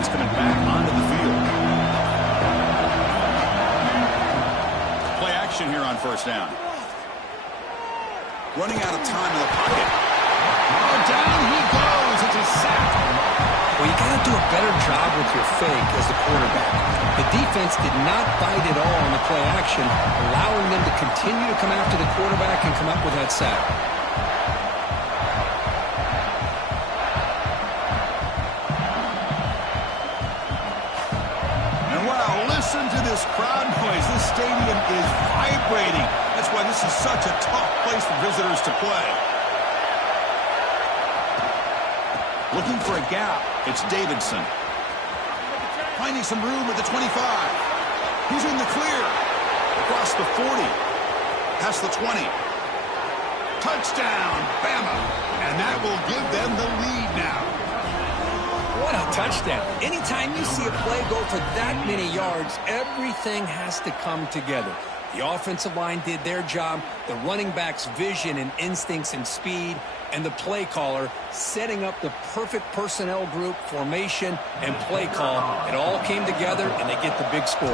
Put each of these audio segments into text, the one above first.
offense coming back onto the field. Play action here on first down. Running out of time in the pocket. Oh, down he goes. It's a sack. Well, you got to do a better job with your fake as the quarterback. The defense did not bite at all on the play action, allowing them to continue to come after the quarterback and come up with that sack. And wow, listen to this crowd noise. This stadium is vibrating. That's why this is such a tough place for visitors to play. Looking for a gap. It's Davidson. Finding some room at the 25. He's in the clear. Across the 40. Past the 20. Touchdown, Bama. And that will give them the lead now. What a touchdown. Anytime you see a play go for that many yards, everything has to come together. The offensive line did their job, the running back's vision and instincts and speed, and the play caller setting up the perfect personnel group, formation, and play call. It all came together, and they get the big score.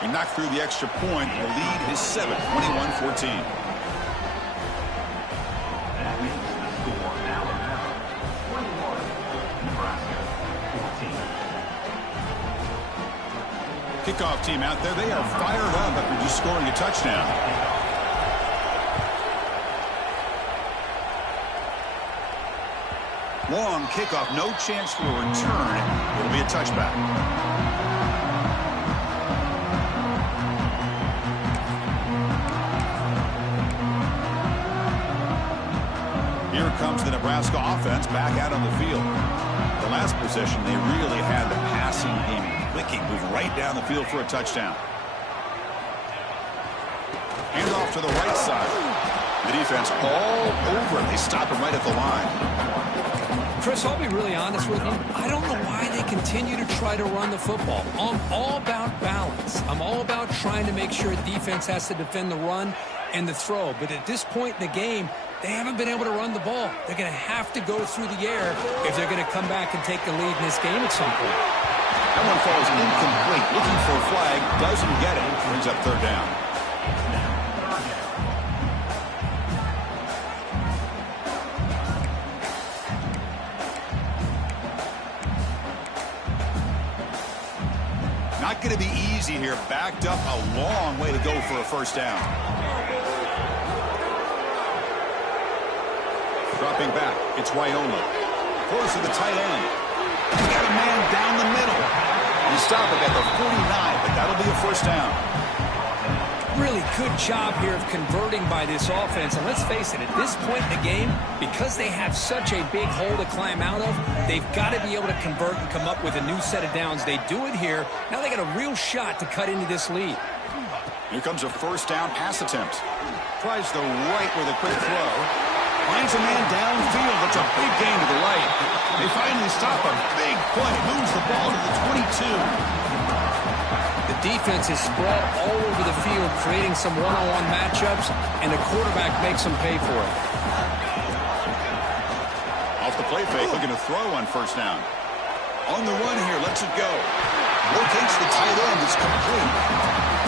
He knocked through the extra point. The lead is 7, 21-14. Kickoff team out there. They are fired up after just scoring a touchdown. Long kickoff, no chance for a return. It'll be a touchback. Here comes the Nebraska offense back out on the field. The last possession, they really had the passing game clicking, move right down the field for a touchdown. Hand off to the right side. The defense all over it. They stop him right at the line. Chris, I'll be really honest with you. I don't know why they continue to try to run the football. I'm all about balance. I'm all about trying to make sure defense has to defend the run and the throw. But at this point in the game, they haven't been able to run the ball. They're going to have to go through the air if they're going to come back and take the lead in this game at some point. That one falls incomplete. Looking for a flag. Doesn't get it. Brings up third down. Not going to be easy here. Backed up a long way to go for a first down. Dropping back. It's Wyola. Close to the tight end. He got a man down the middle. You stop it at the 49, but that'll be a first down. Really good job here of converting by this offense. And let's face it, at this point in the game, because they have such a big hole to climb out of, they've got to be able to convert and come up with a new set of downs. They do it here. Now they got a real shot to cut into this lead. Here comes a first down pass attempt. Tries the right with a quick throw. Finds a man downfield. That's a big gain to the right. They finally stop a big play. Moves the ball to the 22. The defense is spread all over the field, creating some one-on-one matchups, and the quarterback makes them pay for it. Off the play fake, looking to throw on first down. On the run here, lets it go. Rotates the tight end. It's complete.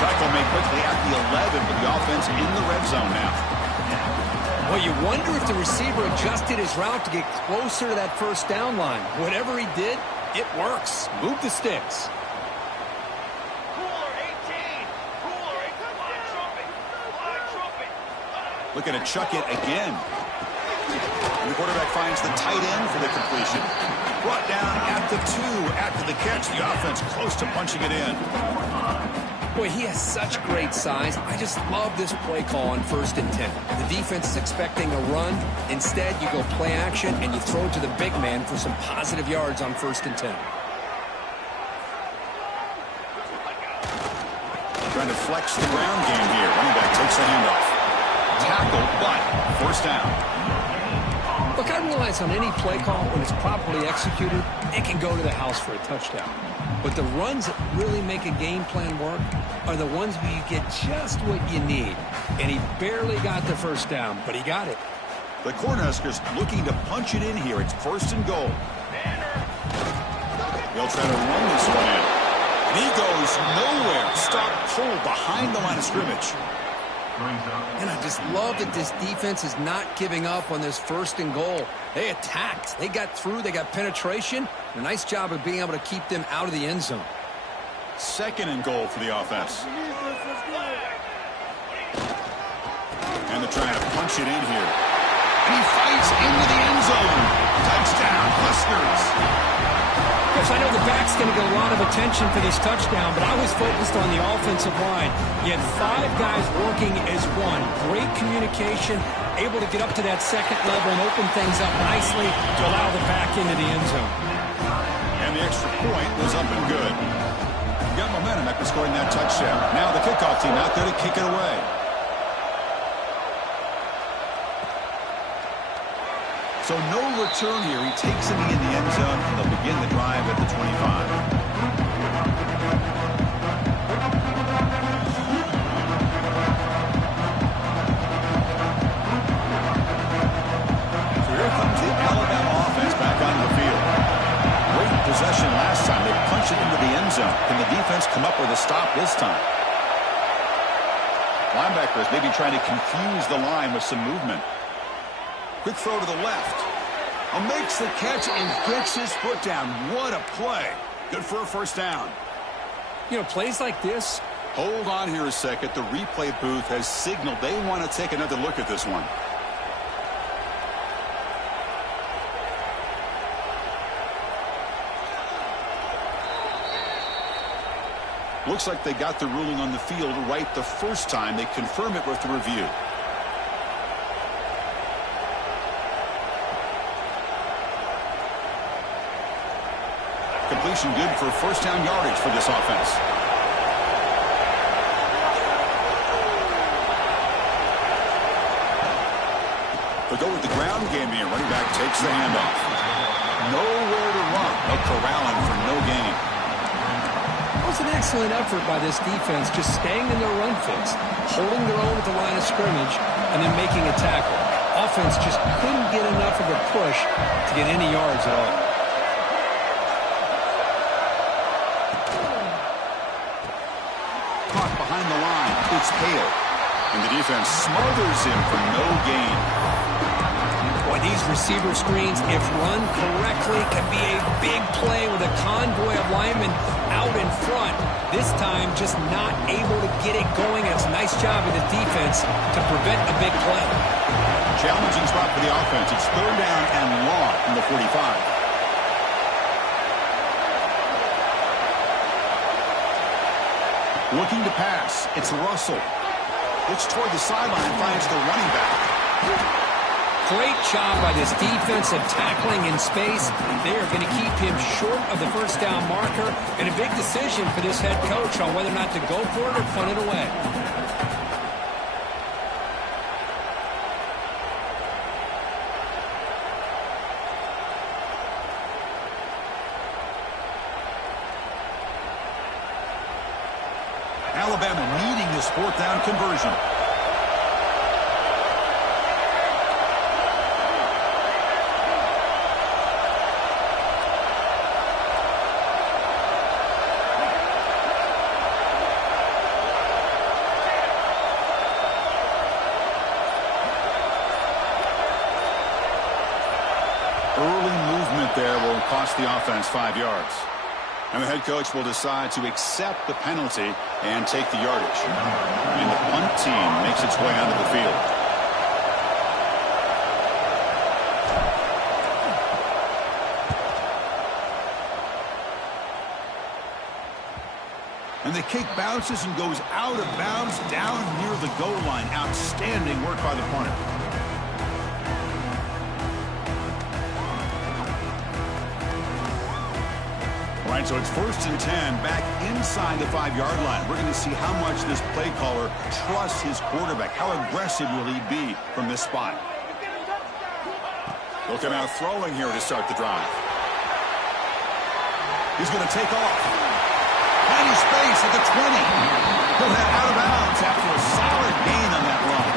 Tackle made quickly at the 11, but the offense in the red zone now. Well, you wonder if the receiver adjusted his route to get closer to that first down line. Whatever he did, it works. Move the sticks. Looking to chuck it again. And the quarterback finds the tight end for the completion. Brought down at the 2 after the catch. The offense close to punching it in. Boy, he has such great size. I just love this play call on 1st and 10. The defense is expecting a run. Instead, you go play action and you throw to the big man for some positive yards on 1st and 10. Trying to flex the ground game here. Running back takes the handoff. Tackle, but first down. Look, I realize on any play call, when it's properly executed, it can go to the house for a touchdown. But the runs that really make a game plan work are the ones where you get just what you need. And he barely got the first down, but he got it. The Cornhuskers looking to punch it in here. It's 1st and goal. They'll try to run this one in. And he goes nowhere. Stop pulled behind the line of scrimmage. And I just love that this defense is not giving up on this 1st and goal. They attacked. They got through. They got penetration. A nice job of being able to keep them out of the end zone. 2nd and goal for the offense. And they're trying to punch it in here. And he fights into the end zone. Touchdown, Huskers. Chris, I know the back's going to get a lot of attention for this touchdown, but I was focused on the offensive line. You had 5 guys working as one. Great communication, able to get up to that 2nd level and open things up nicely to allow the back into the end zone. And the extra point was up and good. Got momentum after scoring that touchdown. Now the kickoff team out there to kick it away. So no return here. He takes it in the end zone. They'll begin the drive at the 25. So here comes the Alabama offense back onto the field. Great possession last time. They punched it into the end zone. Can the defense come up with a stop this time? Linebackers maybe trying to confuse the line with some movement. Quick throw to the left. Makes the catch and gets his foot down. What a play. Good for a 1st down. You know, plays like this. Hold on here a second. The replay booth has signaled they want to take another look at this one. Looks like they got the ruling on the field right the first time. They confirm it with the review. Completion good for 1st down yardage for this offense. They'll go with the ground game here. Running back takes the handoff. Nowhere to run. They'll corral him for no gain. That was an excellent effort by this defense, just staying in their run fix, holding their own at the line of scrimmage, and then making a tackle. Offense just couldn't get enough of a push to get any yards at all. Caught behind the line. It's Hale. And the defense smothers him for no gain. Boy, these receiver screens, if run correctly, can be a big play with a convoy of linemen out in front. This time, just not able to get it going. It's a nice job of the defense to prevent a big play. Challenging spot for the offense. It's 3rd down and long from the 45. Looking to pass. It's Russell. Looks toward the sideline, finds the running back. Great job by this defense of tackling in space. They are going to keep him short of the 1st down marker, and a big decision for this head coach on whether or not to go for it or punt it away. Alabama needing this 4th down conversion. Early movement there will cost the offense 5 yards. And the head coach will decide to accept the penalty and take the yardage. And the punt team makes its way onto the field. And the kick bounces and goes out of bounds down near the goal line. Outstanding work by the punter. All right, so it's 1st and 10 back inside the 5-yard line. We're going to see how much this play caller trusts his quarterback. How aggressive will he be from this spot? Looking out throwing here to start the drive. He's going to take off. Tiny space at the 20. He'll head out of bounds after a solid gain on that run.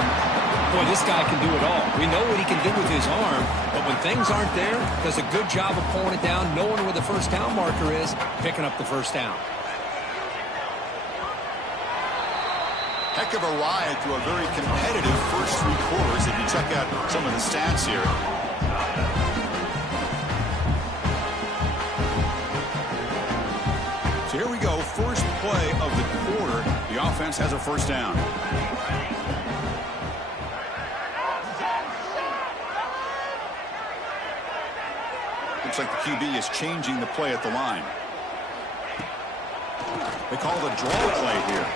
Boy, This guy can do it all. We know what he can do with his arm, but when things aren't there, does a good job of pulling it down, knowing where the first down marker is, picking up the first down. Heck of a ride through a very competitive first 3 quarters if you check out some of the stats here. So here we go, first play of the quarter. The offense has a first down. Looks like the QB is changing the play at the line. They call the draw play here.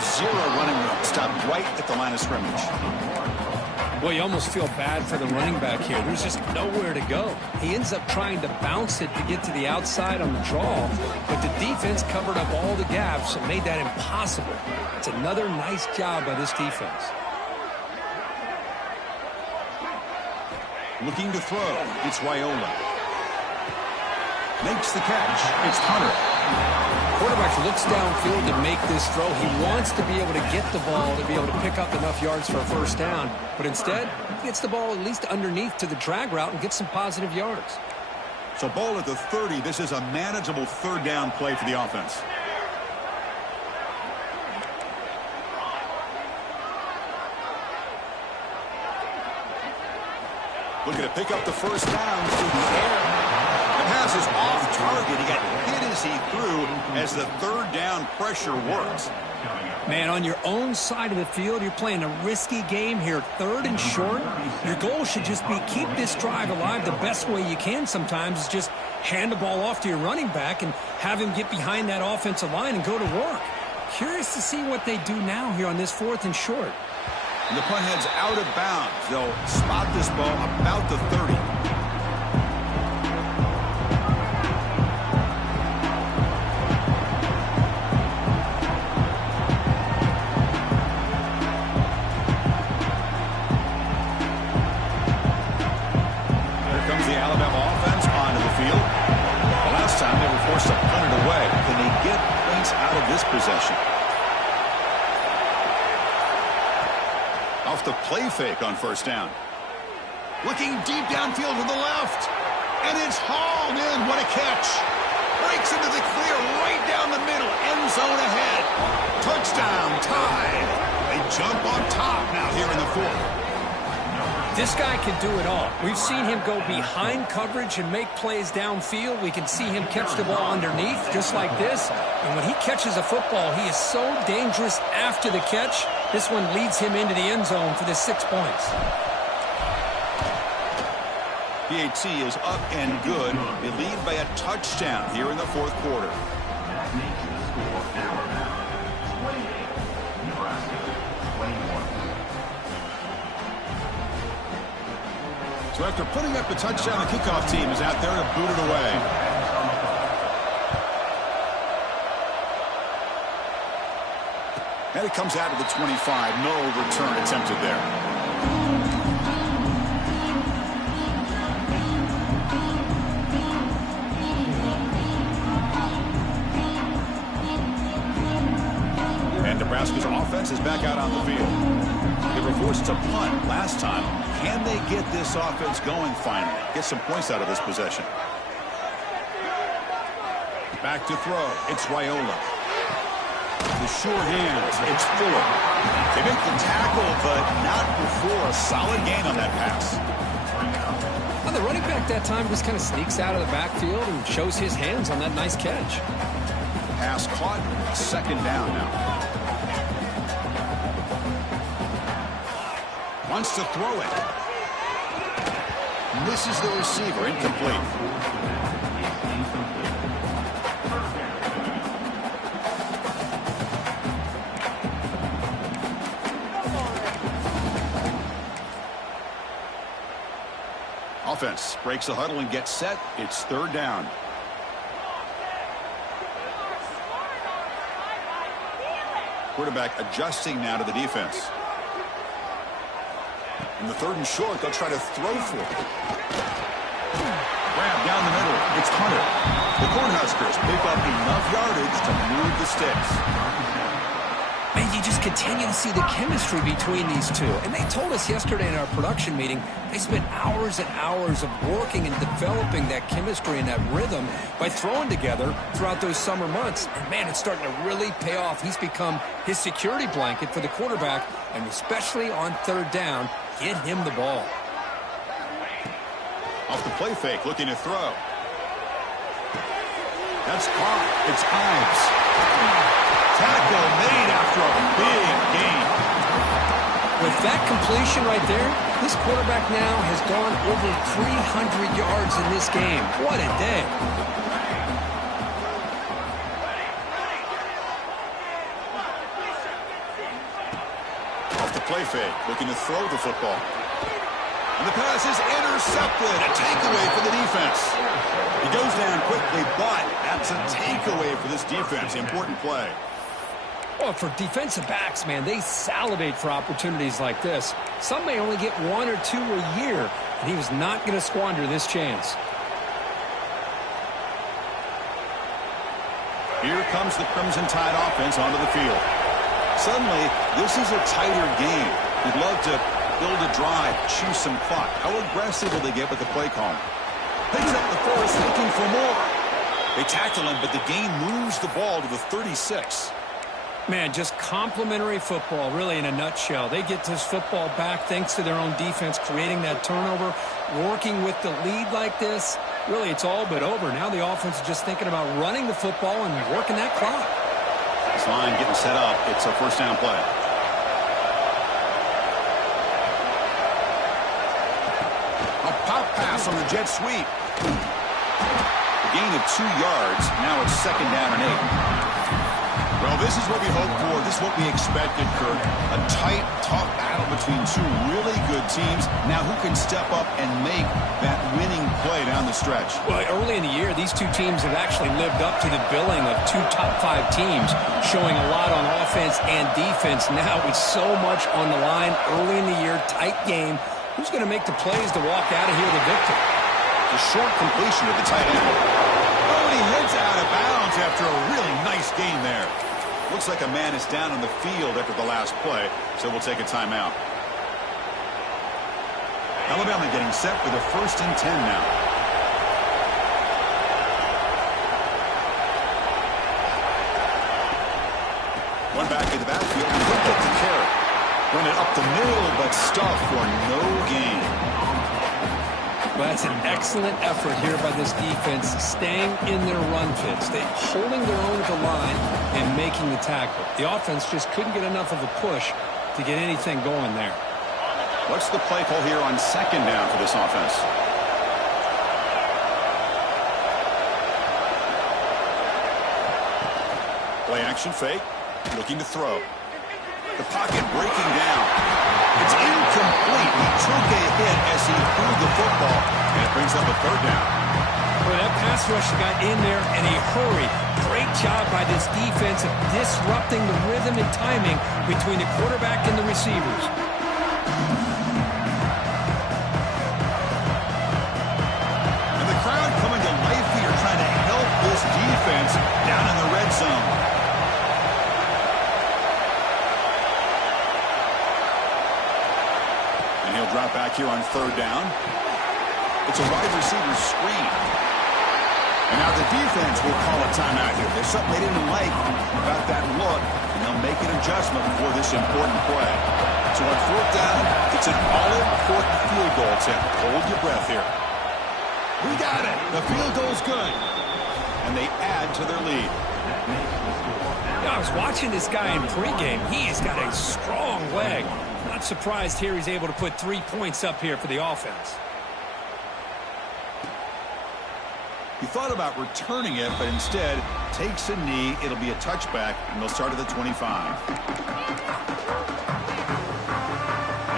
0 running room. Stopped right at the line of scrimmage. Well, you almost feel bad for the running back here. There's just nowhere to go. He ends up trying to bounce it to get to the outside on the draw, but the defense covered up all the gaps and made that impossible. It's another nice job by this defense. Looking to throw. It's Raiola. Makes the catch. It's Hunter. Quarterback looks downfield to make this throw. He wants to be able to get the ball to be able to pick up enough yards for a first down. But instead, he gets the ball at least underneath to the drag route and gets some positive yards. So ball at the 30. This is a manageable third down play for the offense. Looking to pick up the first down through the air. The pass is off target. He got hit as he threw as the third down pressure works. Man, on your own side of the field, you're playing a risky game here. 3rd and short. Your goal should just be keep this drive alive the best way you can sometimes is just hand the ball off to your running back and have him get behind that offensive line and go to work. Curious to see what they do now here on this 4th and short. And the punt heads out of bounds. They'll spot this ball about the 30. Possession. Off the play fake on first down. Looking deep downfield to the left. And it's hauled in. What a catch. Breaks into the clear right down the middle. End zone ahead. Touchdown. Tied. They jump on top now here in the 4th. This guy can do it all. We've seen him go behind coverage and make plays downfield. We can see him catch the ball underneath just like this. And when he catches a football, he is so dangerous after the catch. This one leads him into the end zone for the 6 points. PAT is up and good. They lead by a touchdown here in the 4th quarter. So after putting up a touchdown, the kickoff team is out there to boot it away. And it comes out to the 25. No return attempted there. And Nebraska's offense is back out on the field. They were forced to punt last time. Can they get this offense going finally? Get some points out of this possession. Back to throw. It's Raiola. The sure hands. It's Fuller. They make the tackle, but not before a solid gain on that pass. Well, the running back that time just kind of sneaks out of the backfield and shows his hands on that nice catch. Pass caught. 2nd down now. Wants to throw it. Misses the receiver. Incomplete. Offense breaks the huddle and gets set. It's 3rd down. Quarterback adjusting now to the defense. In the 3rd and short, they'll try to throw for it. Grab down the middle. It's Hunter. The Cornhuskers pick up enough yardage to move the sticks. And you just continue to see the chemistry between these two. And they told us yesterday in our production meeting, they spent hours and hours of working and developing that chemistry and that rhythm by throwing together throughout those summer months. And, man, it's starting to really pay off. He's become his security blanket for the quarterback, and especially on third down, get him the ball. Off the play fake, looking to throw. That's caught. It's Ives. Tackle made after a big gain. With that completion right there, this quarterback now has gone over 300 yards in this game. What a day. Off the play fake, looking to throw the football. And the pass is intercepted. A takeaway for the defense. He goes down quickly, but that's a takeaway for this defense. Important play. Well, for defensive backs, man, they salivate for opportunities like this. Some may only get one or two a year, and he was not going to squander this chance. Here comes the Crimson Tide offense onto the field. Suddenly, this is a tighter game. You'd love to build a drive, choose some clock. How aggressive will they get with the play call? Picks up the first, looking for more. They tackle him, but the game moves the ball to the 36. Man, just complimentary football, really, in a nutshell. They get this football back thanks to their own defense, creating that turnover, working with the lead like this. Really, it's all but over. Now the offense is just thinking about running the football and working that clock. This line getting set up. It's a first down play. A pop pass on the jet sweep. A gain of 2 yards. Now it's second down and 8. Well, this is what we hoped for. This is what we expected, Kurt. A tight, tough battle between two really good teams. Now who can step up and make that winning play down the stretch? Well, early in the year, these two teams have actually lived up to the billing of 2 top-5 teams, showing a lot on offense and defense. Now with so much on the line early in the year, tight game. Who's going to make the plays to walk out of here the victor? A short completion of the tight end. Oh, and he heads out of bounds after a really nice gain there. Looks like a man is down on the field after the last play, so we'll take a timeout. Alabama getting set for the 1st and 10 now. One back in the backfield, and he'll get the carry. Run it up the middle, but stuff for no gain. Well, that's an excellent effort here by this defense, staying in their run fits. They holding their own at the line and making the tackle. The offense just couldn't get enough of a push to get anything going there. What's the play call here on second down for this offense? Play action fake, looking to throw. The pocket breaking down. It's incomplete. He took a hit as he threw the football, and it brings up a 3rd down. Well, that pass rush got in there in a hurry. Great job by this defense of disrupting the rhythm and timing between the quarterback and the receivers. And the crowd coming to life here, trying to help this defense down in the red zone. He'll drop back here on 3rd down. It's a wide receiver screen. And now the defense will call a timeout here. There's something they didn't like about that look, and they'll make an adjustment for this important play. So on 4th down, it's an all-important field goal attempt. Hold your breath here. We got it. The field goal's good. And they add to their lead. I was watching this guy in pregame. He's got a strong leg. Not surprised here he's able to put 3 points up here for the offense. He thought about returning it, but instead takes a knee. It'll be a touchback, and they'll start at the 25.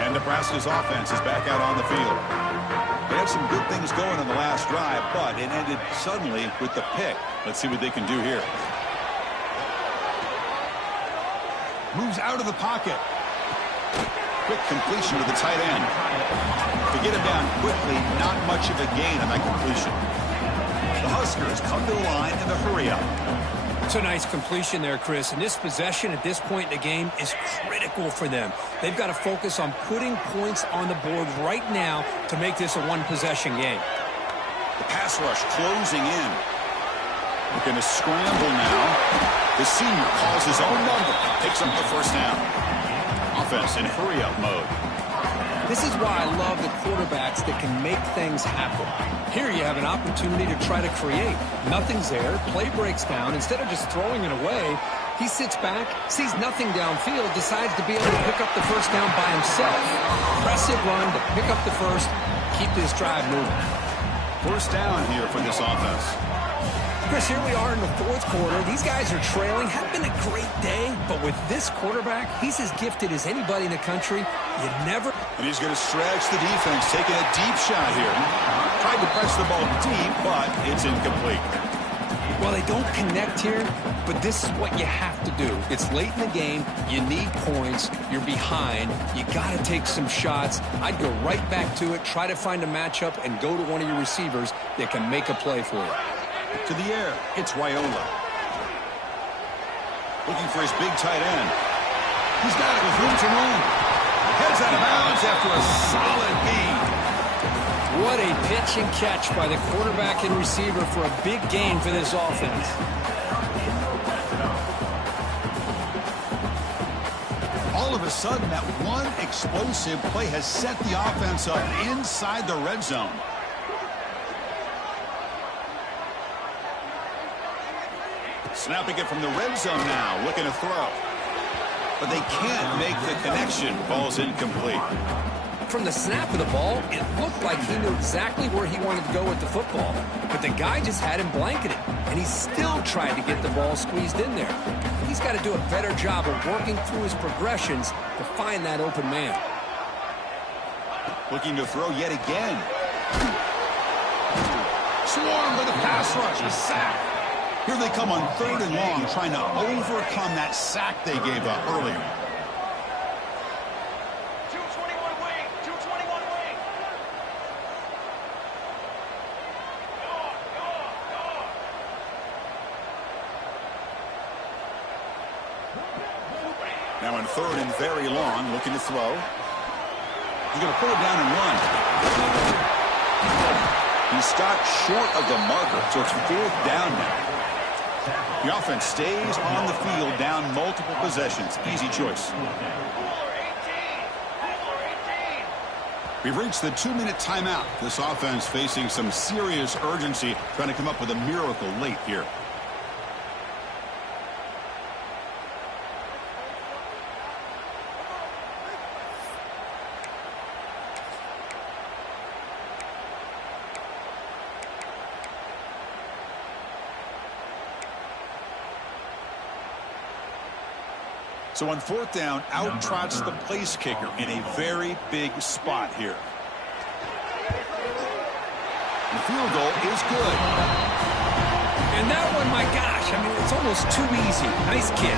And Nebraska's offense is back out on the field. They had some good things going in the last drive, but it ended suddenly with the pick. Let's see what they can do here. Moves out of the pocket. Quick completion to the tight end. To get him down quickly, not much of a gain on that completion. The Huskers come to the line in the hurry up. It's a nice completion there, Chris. And this possession at this point in the game is critical for them. They've got to focus on putting points on the board right now to make this a one-possession game. The pass rush closing in. Looking to scramble now. The senior calls his own number and picks up the first down. Offense in hurry-up mode. This is why I love the quarterbacks that can make things happen. Here you have an opportunity to try to create. Nothing's there. Play breaks down. Instead of just throwing it away, he sits back, sees nothing downfield, decides to be able to pick up the first down by himself. Impressive run to pick up the first, keep this drive moving. First down here for this offense. Chris, here we are in the fourth quarter. These guys are trailing. Have been a great day, but with this quarterback, he's as gifted as anybody in the country. You never... And he's going to stretch the defense, taking a deep shot here. Tried to press the ball deep, but it's incomplete. Well, they don't connect here, but this is what you have to do. It's late in the game. You need points. You're behind. You got to take some shots. I'd go right back to it, try to find a matchup, and go to one of your receivers that can make a play for you. To the air, it's Raiola. Looking for his big tight end. He's got it with room to run. Heads out of bounds after a solid gain. What a pitch and catch by the quarterback and receiver for a big gain for this offense. All of a sudden, that one explosive play has set the offense up inside the red zone. Snapping it from the red zone now, looking to throw. But they can't make the connection. Ball's incomplete. From the snap of the ball, it looked like he knew exactly where he wanted to go with the football. But the guy just had him blanketed, and he still tried to get the ball squeezed in there. He's got to do a better job of working through his progressions to find that open man. Looking to throw yet again. Swarmed with a pass rush, a sack. Here they come on 3rd and long, trying to overcome that sack they gave up earlier. 221 wing, 221 wing. Now in 3rd and very long, looking to throw. He's going to pull it down and run. He stopped short of the marker, so it's 4th down now. The offense stays on the field, down multiple possessions. Easy choice. We've reached the 2-minute timeout. This offense facing some serious urgency, trying to come up with a miracle late here. So on 4th down, out trots the place kicker in a very big spot here. The field goal is good. And that one, my gosh, I mean, it's almost too easy. Nice kick.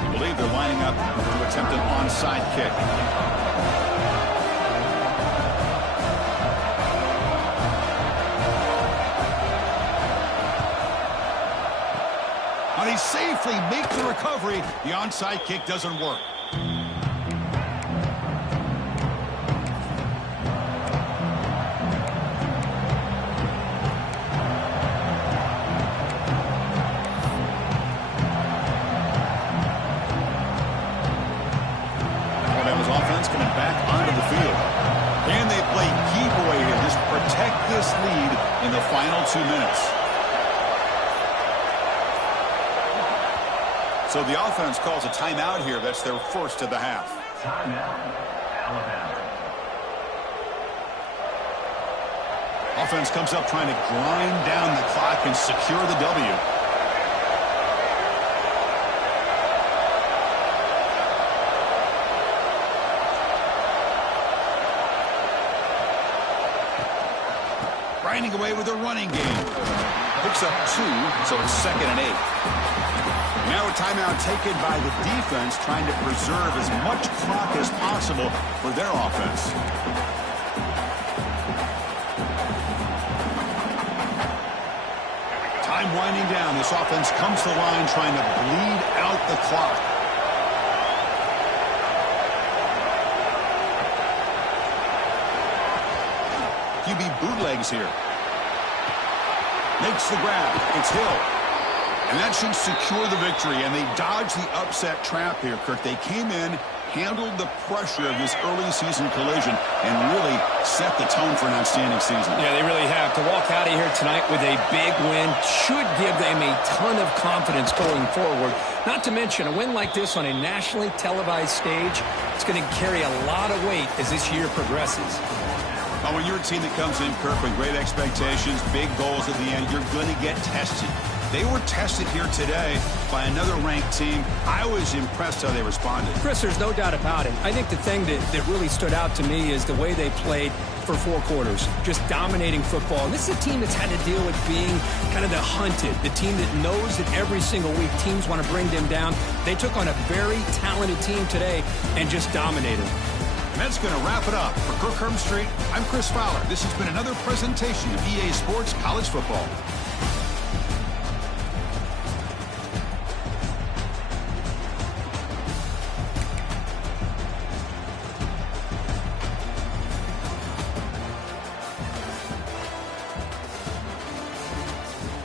I believe they're lining up to attempt an onside kick. They safely make the recovery. The onside kick doesn't work. Alabama's offense coming back onto the field. Can they play keep away here? Just protect this lead in the final 2 minutes. So the offense calls a timeout here. That's their first of the half. Timeout, Alabama. Offense comes up trying to grind down the clock and secure the W. Grinding away with a running game. Picks up 2, so it's 2nd and 8. Now a timeout taken by the defense, trying to preserve as much clock as possible for their offense. Time winding down. This offense comes to the line trying to bleed out the clock. QB bootlegs here. Makes the grab. It's Hill. And that should secure the victory. And they dodged the upset trap here, Kirk. They came in, handled the pressure of this early season collision, and really set the tone for an outstanding season. Yeah, they really have. To walk out of here tonight with a big win should give them a ton of confidence going forward. Not to mention, a win like this on a nationally televised stage, it's going to carry a lot of weight as this year progresses. Well, when you're a team that comes in, Kirk, with great expectations, big goals at the end, you're going to get tested. They were tested here today by another ranked team. I was impressed how they responded. Chris, there's no doubt about it. I think the thing that really stood out to me is the way they played for 4 quarters, just dominating football. And this is a team that's had to deal with being kind of the hunted, the team that knows that every single week teams want to bring them down. They took on a very talented team today and just dominated. And that's going to wrap it up. For Kirk Herbstreit, I'm Chris Fowler. This has been another presentation of EA Sports College Football.